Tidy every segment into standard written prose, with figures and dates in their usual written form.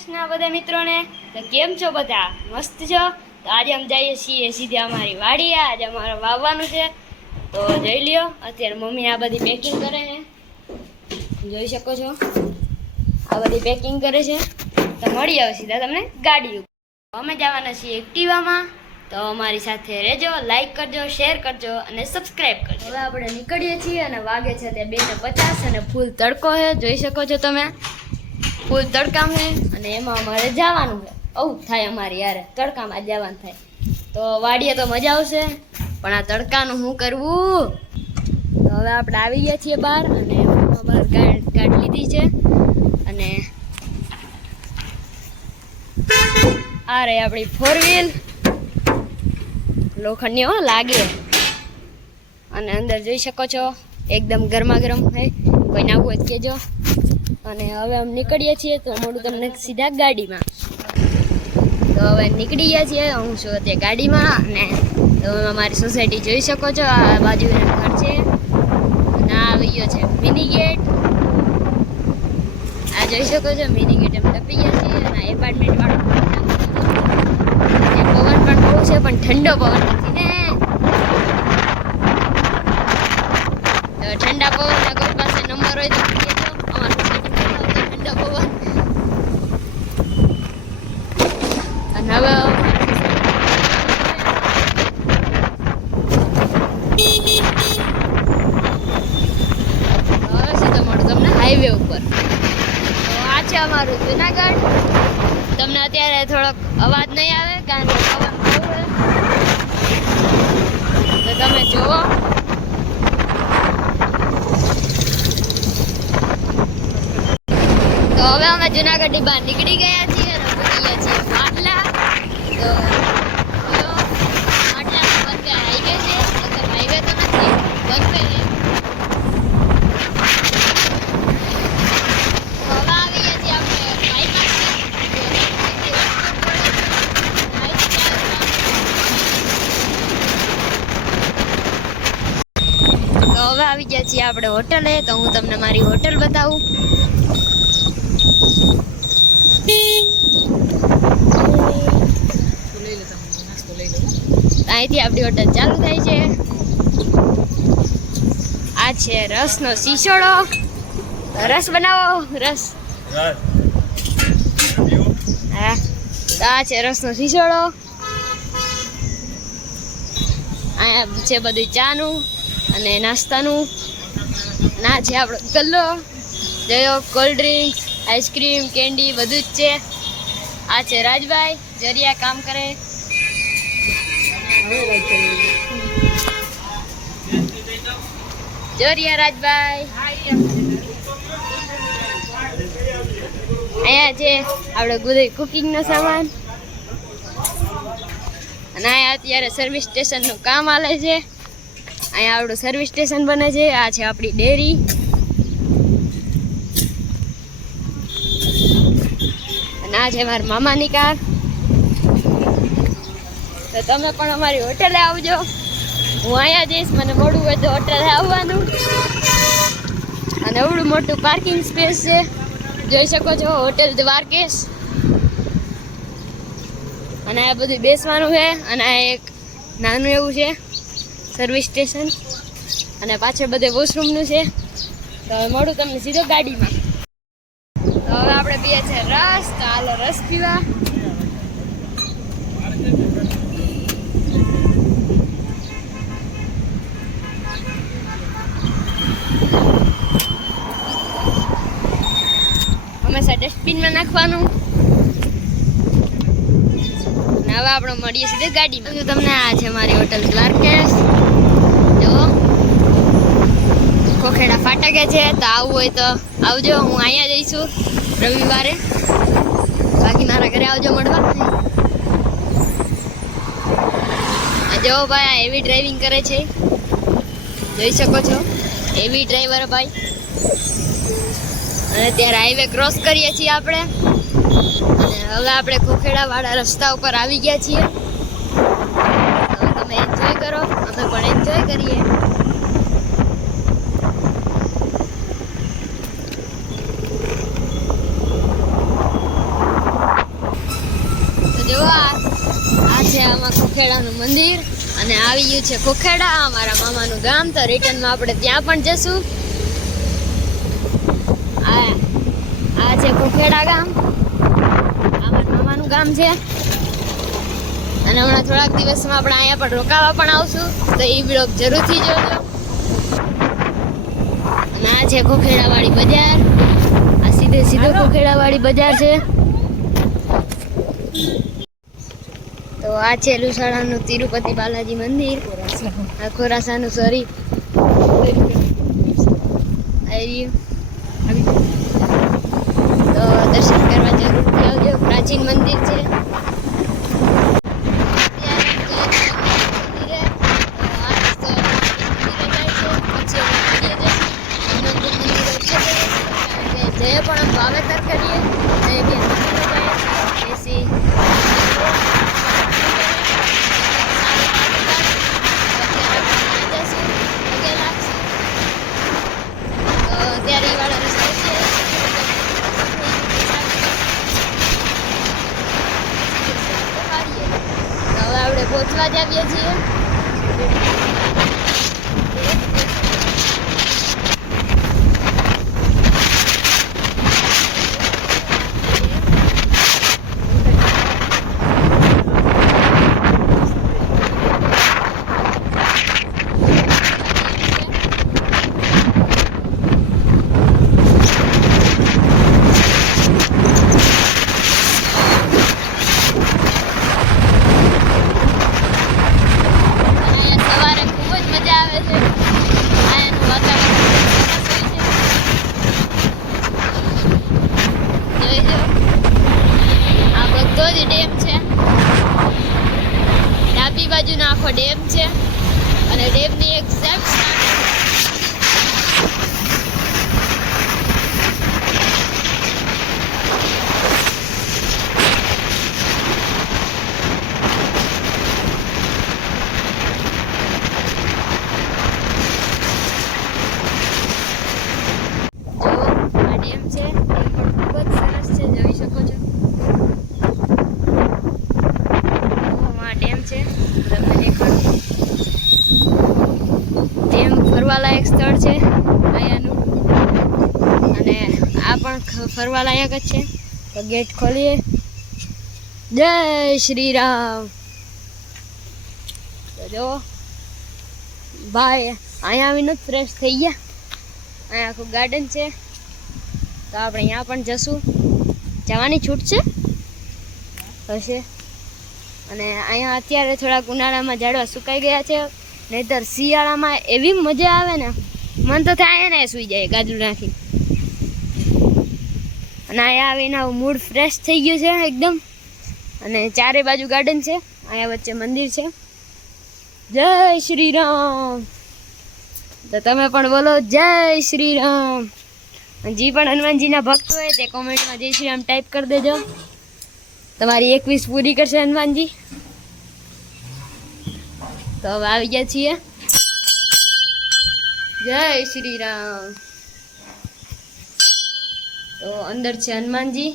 કૃષ્ણ બધા મિત્રોને તો કેમ છો બધા મસ્ત છો તો આજે અમે જઈએ છીએ સીધા અમારી વાડીએ આજે અમારે વાવવાનું છે તો જોઈ લ્યો અત્યારે મમ્મી આ બધી પેકિંગ કરે છે જોઈ શકો છો આ બધી પેકિંગ કરે છે તો મળી આવે સીધા તમને ગાડી અમે જવાના છીએ એક્ટિવામાં તો અમારી સાથે રહેજો લાઈક કરજો શેર કરજો અને સબસ્ક્રાઇબ કરજો હવે આપણે નીકળીએ છીએ અને વાગે છે તે 2:50 અને ફૂલ તડકો છે જોઈ શકો છો તમે ફૂલ તડકામાં છે અને એમાં અમારે જવાનું છે આવું થાય અમારી યાર તડકામાં જવાનું થાય તો વાડીએ તો મજા આવશે પણ આ તડકાનું શું કરવું તો હવે આપણે આવી ગયા છીએ બહાર અને બહાર કાઢી લીધી છે અને આ રહી આપણી 4 વ્હીલ લોખંડની હો લાગે અને અંદર જોઈ શકો છો એકદમ ગરમા ગરમ છે કોઈ નાખવું હોય કહેજો અને હવે અમે નીકળીએ છીએ તો મોડું તમને સીધા ગાડીમાં તો હવે નીકળી ગયા છીએ હું છું અત્યારે ગાડીમાં અને તમે અમારી સોસાયટી જોઈ શકો છો આ બાજુ ઘર છે અને આ આવી ગયો છે મિની ગેટ આ જોઈ શકો છો મિની ગેટ અમે ટપી ગયા છીએ અને એપાર્ટમેન્ટ વાળો પવન પણ બહુ છે પણ ઠંડો પવન નથી ને તો ઠંડા પવનના કોઈ પાસે નંબર હોય તો અને હવે સીધો મળું તમને હાઈવે ઉપર તો આ છે અમારું જુનાગઢ તમને અત્યારે થોડોક અવાજ નહીં આવે કારણ કે પવન બહુ છે તો તમે જુઓ તો હવે અમે જુનાગઢની બહાર નીકળી ગયા છીએ અને પહોંચી ગયા છીએ માટલા તો માટલામાં બંધ હાઈવે છે હાઈવે તો નથી બંધ છે હવે આવી ગયા છીએ આપણે તો હવે આવી ગયા છીએ આપણે હોટલે તો હું તમને મારી હોટલ બતાવું અહીંથી આપણી હોટલ ચાલુ થાય છે આ છે રસનો શીશોડો રસ બનાવો રસ હા તો આ છે રસનો શીશોડો અહીંયા છે બધું ચાનું અને નાસ્તાનું ના છે આપણો ગલ્લો જોયો કોલ્ડ ડ્રિંક્સ આઈસ્ક્રીમ કેન્ડી બધું જ છે આ છે રાજભાઈ જરિયા કામ કરે જરિયા રાજભાઈ અહીંયા છે આપણે બધું કુકિંગનો સામાન અને અહીંયા અત્યારે સર્વિસ સ્ટેશનનું કામ ચાલે છે અહીંયા આપણું સર્વિસ સ્ટેશન બને છે આ છે આપણી ડેરી અને આ છે મારા મામાની કાર તો તમે પણ અમારી હોટલે આવજો હું અહીંયા જઈશ મને મોડું હોય તો હોટલે આવવાનું અને એવડું મોટું પાર્કિંગ સ્પેસ છે જોઈ શકો છો હોટેલ દ્વારકેશ અને આ બધું બેસવાનું છે અને આ એક નાનું એવું છે સર્વિસ સ્ટેશન અને પાછળ બધે વોશરૂમનું છે તો હવે મળું તમને સીધો ગાડીમાં તો હવે આપણે પીએ છે રસ તો હાલો રસ પીવા હંમેશા ડસ્ટબિનમાં નાખવાનું અને હવે આપણે મળીએ સીધે ગાડીમાં તમને આ છે મારી હોટલ દ્વારકેશ જો ખોખેડા ફાટકે છે તો આવવું હોય તો આવજો હું અહીંયા જઈશું રવિવારે બાકી મારા ઘરે આવજો મળવા જો ભાઈ આ એવી ડ્રાઇવિંગ કરે છે જોઈ શકો છો એવી ડ્રાઈવર ભાઈ અને ત્યારે હાઈવે ક્રોસ કરીએ છીએ આપણે અને હવે આપણે ખોખેડાવાળા રસ્તા ઉપર આવી ગયા છીએ હવે તમે એન્જોય કરો અમે પણ એન્જોય કરીએ ખોખેડાનું મંદિર અને આવી ગયું છે ખોખેડા, અમારા મામાનું ગામ. તો રિટર્નમાં આપણે ત્યાં પણ જશું. આ છે ખોખેડા ગામ, અમારા મામાનું ગામ છે. અને હમણાં થોડાક દિવસમાં આપણે અહીંયા પણ રોકાવા પણ આવશું, તો એ બ્લોગ જરૂરથી જોજો. અને આ છે ખોખેડાવાળી બજાર, આ સીધો ખોખેડાવાળી બજાર છે. તો આ છે લુસાડાનું તિરુપતિ બાલાજી મંદિર, આ ખોરાસાનું સોરી તો દર્શન કરવા જરૂરથી આવજો. પ્રાચીન મંદિર છે. જય પણ વાવેતર કરીએ એસી ત્યારે વાળા રસ્તો છે. હવે આપણે પહોંચવા જ આવીએ છીએ. બાજુનો આખો ડેમ છે અને ડેમની એક્ઝેક્ટ ફરવાલાયક સ્થળ છે અહીંયાનું, અને આ પણ ફરવાલાયક જ છે. તો ગેટ ખોલીએ. જય શ્રી રામ. તો જો ભાઈ અહીંયા આવીને ફ્રેશ થઈ ગયા. અહીંયા આખું ગાર્ડન છે, તો આપણે અહીંયા પણ જશું. જવાની છૂટ છે હશે. અને અહીંયા અત્યારે થોડાક ઉનાળામાં ઝાડવા સુકાઈ ગયા છે, નહીતર શિયાળામાં એવી મજા આવે ને, મન તો થાય ને સૂઈ જાય ગાજરું નાખી. અને અહીંયા આવીને મૂડ ફ્રેશ થઈ ગયું છે એકદમ. અને ચારે બાજુ ગાર્ડન છે, અહીંયા વચ્ચે મંદિર છે. જય શ્રી રામ. તો તમે પણ બોલો જય શ્રી રામ. જે પણ હનુમાનજીના ભક્ત હોય તે કોમેન્ટમાં જય શ્રી રામ ટાઈપ કરી દેજો. તમારી 21 પૂરી કરશે હનુમાનજી. તો હવે આવી ગયા છીએ. જય શ્રી રામ. તો અંદર છે હનુમાનજી.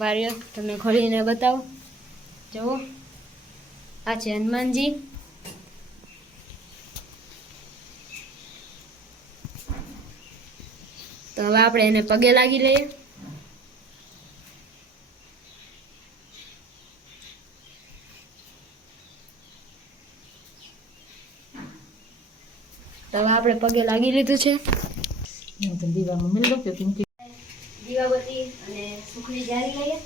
ભાઈઓ તમને ખોલીને બતાવો. જુઓ આ છે હનુમાનજી. તો હવે આપણે એને પગે લાગી લઈએ. તો હવે આપણે પગે લાગી લીધું છે. દીવાબત્તી અને સુખડી જારી લઈએ.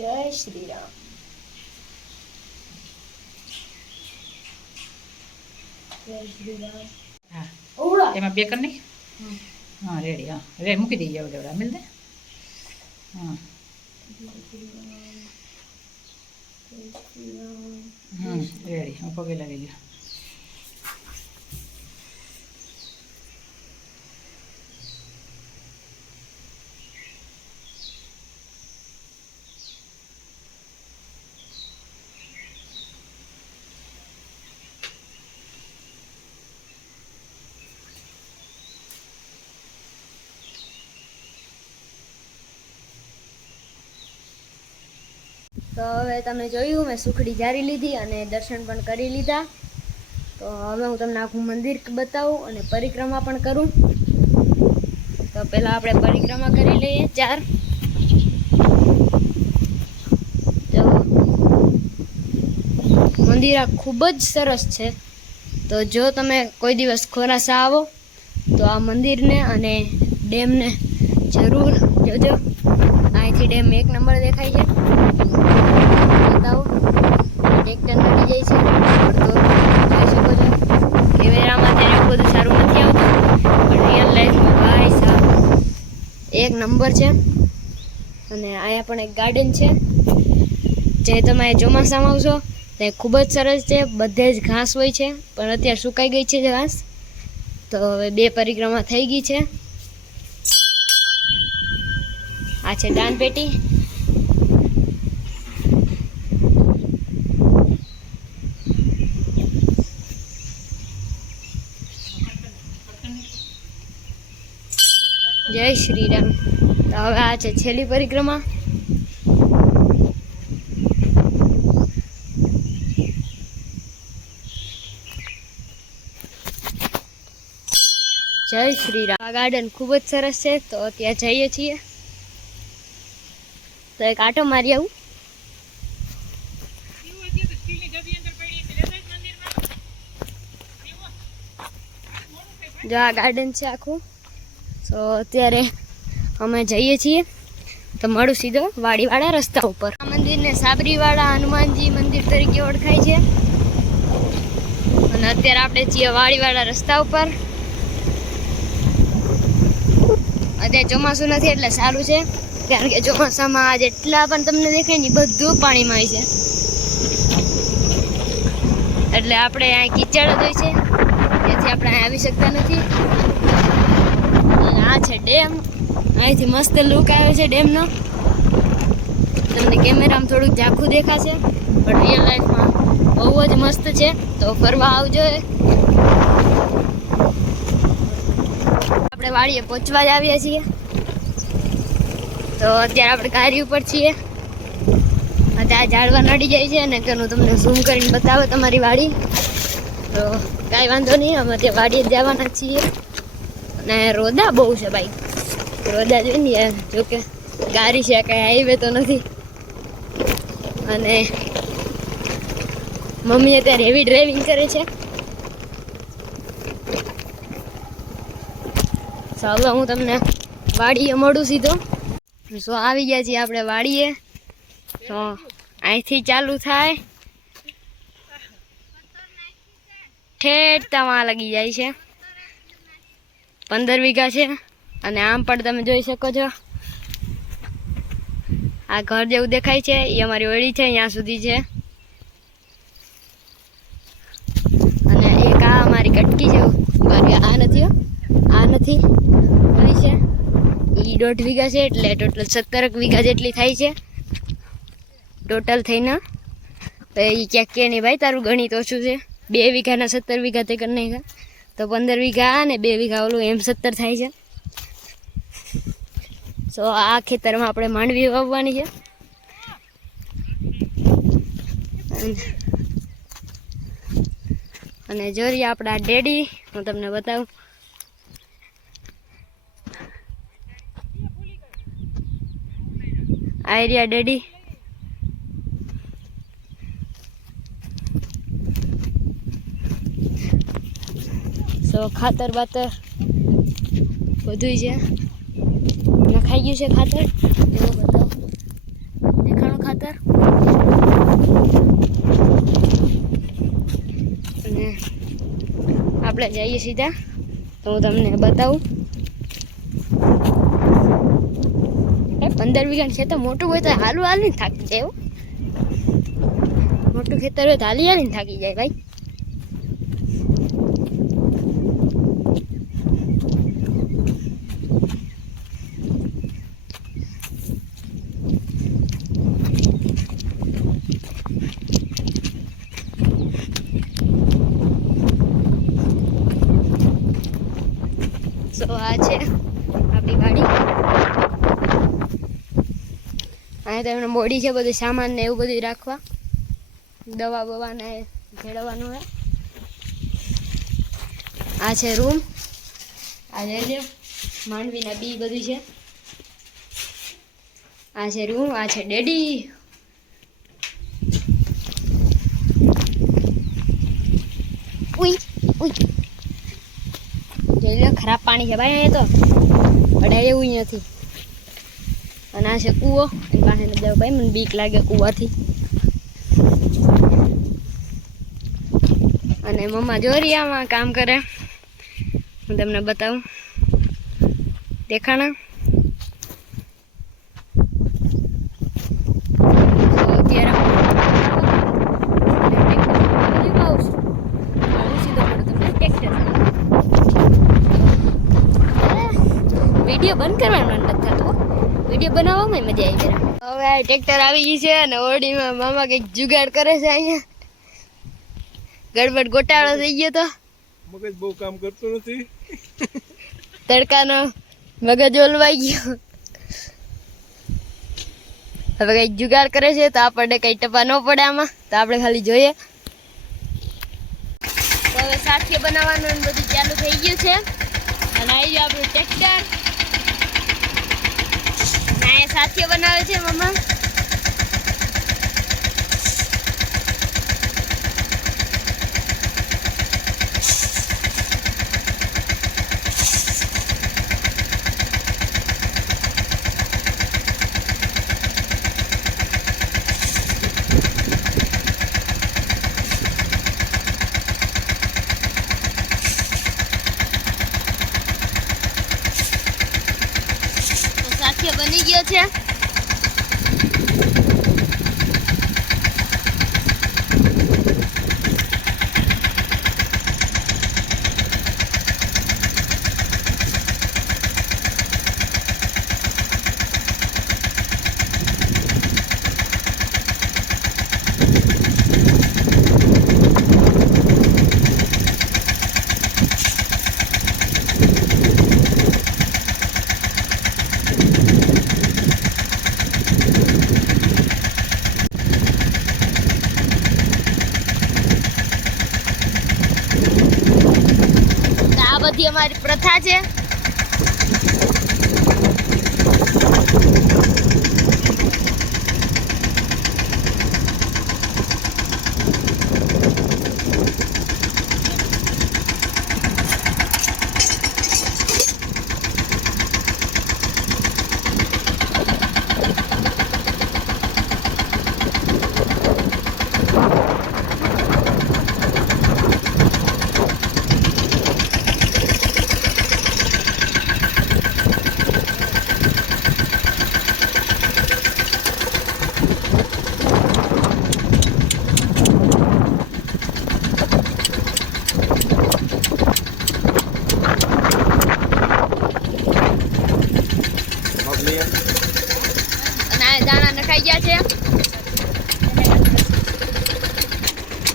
જય શ્રી રામ. જય શ્રી રામ. હા એમાં બે કરી નાખ. હા રેડી. હા રે મૂકી દઈએ. એવડે મિલ દે. હા રેડી. હું પગે લાગી ગયો. તો હવે તમે જોયું મેં સુખડી જારી લીધી અને દર્શન પણ કરી લીધા. તો હવે હું તમને આખું મંદિર બતાવું અને પરિક્રમા પણ કરું. તો પહેલાં આપણે પરિક્રમા કરી લઈએ 4. તો મંદિર આ ખૂબ જ સરસ છે. તો જો તમે કોઈ દિવસ ખોરાસા આવો તો આ મંદિરને અને ડેમને જરૂર જોજો. અહીંથી ડેમ 1 નંબર દેખાય છે. બતાવો ટ્રેક્ટર નડી જાય છે તો જોઈ શકો છો. કેમેરામાં ત્યારે એવું બધું સારું નથી આવતું પણ રિયલ લાઈફમાં ભાઈ સાહેબ 1 નંબર છે. અને અહીંયા પણ એક ગાર્ડન છે જે તમે ચોમાસામાં આવશો તે ખૂબ જ સરસ છે. બધે જ ઘાસ હોય છે પણ અત્યારે સુકાઈ ગઈ છે ઘાસ. તો હવે 2 પરિક્રમા થઈ ગઈ છે. આ છે દાનપેટી. જય શ્રી રામ. તો હવે આ છે છેલ્લી પરિક્રમા. જય શ્રી રામ. આ ગાર્ડન ખૂબ જ સરસ છે. તો ત્યાં જઈએ છીએ. તો એક આટો મારી આવું. જો આ ગાર્ડન છે આખું. તો અત્યારે અમે જઈએ છીએ. તો મળું સીધો વાડીવાળા રસ્તા ઉપર. આ મંદિરને સાબરીવાળા હનુમાનજી મંદિર તરીકે ઓળખાય છે. અને અત્યારે આપણે છીએ વાડીવાળા રસ્તા ઉપર. અત્યારે ચોમાસું નથી એટલે સારું છે કારણ કે ચોમાસામાં જેટલા પણ તમને દેખાય ને બધું પાણીમાં હોય છે. એટલે આપણે અહીં કીચડ જ હોય છે તેથી આપણે અહીં આવી શકતા નથી. અને આ છે ડેમ. અહીંથી મસ્ત લુક આવે છે ડેમનો. તમને કેમેરામાં થોડુંક ઝાંખું દેખાશે પણ રિયલ લાઈફમાં બહુ જ મસ્ત છે. તો ફરવા આવજો. આપણે વાડીએ પહોંચવા જ આવ્યા છીએ. તો અત્યારે આપણે ગાડી ઉપર છીએ. અત્યારે ઝાડવા નડી જાય છે અને હું તમને ઝૂમ કરીને બતાવે તમારી વાડી. તો કાંઈ વાંધો નહીં, અમે ત્યાં વાડીએ જવાના છીએ. અને રોદા બહુ છે ભાઈ. રોદા જોઈ ને યાર. જોકે ગાડી છે કાંઈ હાઈવે તો નથી. અને મમ્મી અત્યારે હેવી ડ્રાઇવિંગ કરે છે. ચાલો હું તમને વાડીએ મળું સીધો. સો આવી ગયા છીએ આપણે વાડીએ. તો અહીંથી ચાલુ થાય ઠેઠ તમા લગી જાય છે. 15 વીઘા છે. અને આમ પણ તમે જોઈ શકો છો આ ઘર જેવું દેખાય છે એ અમારી ઓળી છે. અહીંયા સુધી છે. અને એક આ અમારી કટકી છે. આ નથી, આ નથી, ઓળી છે. એ 1.5 વીઘા છે એટલે ટોટલ 17 વીઘા જેટલી થાય છે ટોટલ થઈને. તો એ ક્યાંક કે નહીં ભાઈ તારું ગણિત ઓછું છે. 2 વીઘાના 17 વીઘા તે કરી નાખ્યા. તો 15 વીઘા અને 2 વીઘા ઓલું એમ 17 થાય છે. તો આ ખેતરમાં આપણે માંડવી વાવવાની છે. અને જોઈએ આપણા ડેડી, હું તમને બતાવું. આ રહ્યા ડેડી. સો ખાતર બાતર બધું છે. નખાઈ ગયું છે ખાતર. એવું બતાવો. દેખાણું ખાતર. અને આપણે જઈએ સીધા. તો હું તમને બતાવું. 15 15 વીઘાનું ખેતર મોટું હોય તો હાલું હાલીને થાકી જાય હો. મોટું ખેતર હોય તો હાલીને થાકી જાય ભાઈ. તો આ છે આપણી વાડી. અહીંયા તો એમને મોડી છે બધું સામાન ને એવું બધું રાખવા, દવા બવા ને ભેળવવાનું હોય. આ છે રૂમ. આ છે માંડવીના બી બધું છે. આ છે રૂમ. આ છે ડેડી. ઉઈ ઉઈ જોઈ લો, ખરાબ પાણી છે ભાઈ અહીંયા તો, અડાય એવું નથી. અને આ છે કૂવો. એની પાસે ન જાવ ભાઈ, મને બીક લાગે કૂવાથી. અને મમ્મા જોરિયામાં કામ કરે, હું તમને બતાવું. દેખાણા વિડીયો બંધ કરવાનું નથી થતું, વિડીયો બનાવવામાં મજા આવી જરા. હવે આ ટ્રેક્ટર આવી ગઈ છે અને ઓરડીમાં મામા કંઈક જુગાડ કરે છે. અહીંયા ગડબડ ગોટાળો થઈ ગયો તો મગજ બહુ કામ કરતું નથી. તડકાનો મગજ ઓલવાઈ ગયો. હવે કંઈક જુગાડ કરે છે તો આપણને કંઈ ટપા ન પડે આમાં, તો આપણે ખાલી જોઈએ. તો હવે સાથીઓ બનાવવાનું બધું ચાલુ થઈ ગયું છે. અને આવી ગયું આપણું ટ્રેક્ટર. સાથીઓ બનાવે છે મમ્મા. બની ગયો છે. બધી અમારી પ્રથા છે. દાણા નખાઈ ગયા છે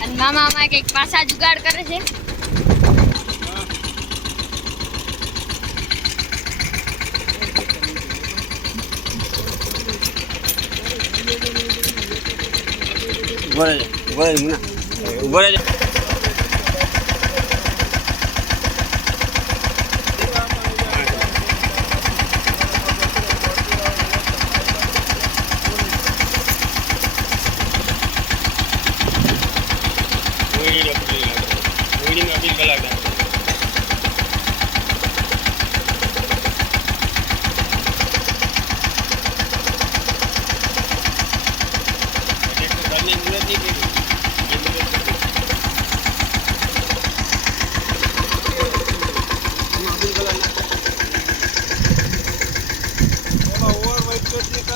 અને મામા આમાં કંઈક પાછા જુગાડ કરે છે.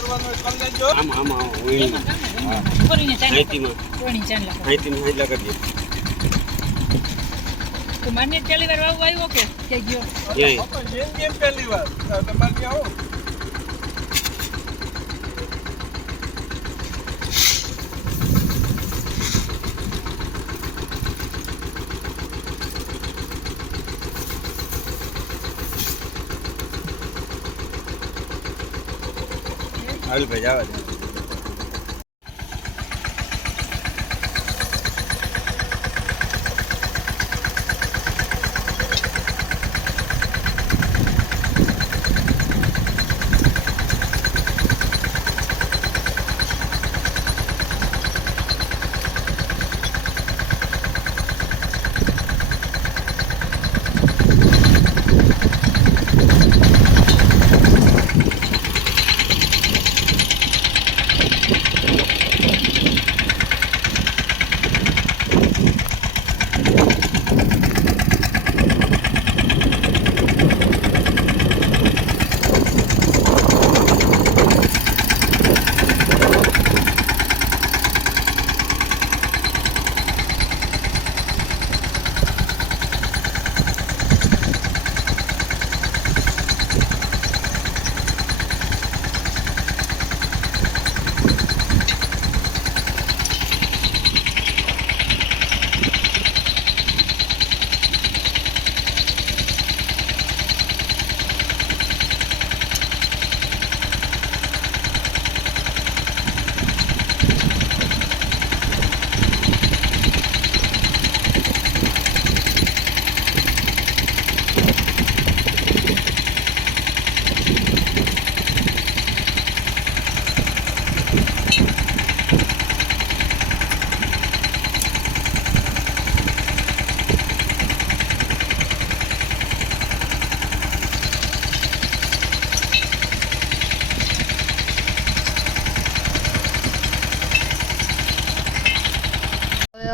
કરવાનું હોય કરી લેજો. એમાં કરીને ચાંદલા કરી તો માન્ય પહેલી વાર વાવ આવ્યો કે ગયો જેમ પહેલી વાર તમારે ત્યાં આવો. હાલ ભાઈ જવા દે.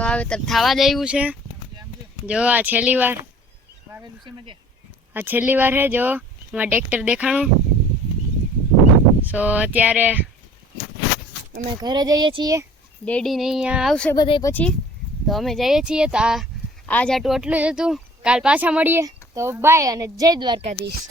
વાવેતર થવા જ આવ્યું છે. જો આ છેલ્લી વાર વાવેલું છે મજે આ છેલ્લી વાર છે. જો એમાં ટ્રેક્ટર દેખાણું. સો અત્યારે અમે ઘરે જઈએ છીએ. ડેડીને અહીંયા આવશે બધે પછી તો અમે જઈએ છીએ. તો આ જાટું એટલું જ હતું. કાલ પાછા મળીએ. તો બાય અને જય દ્વારકાધીશ.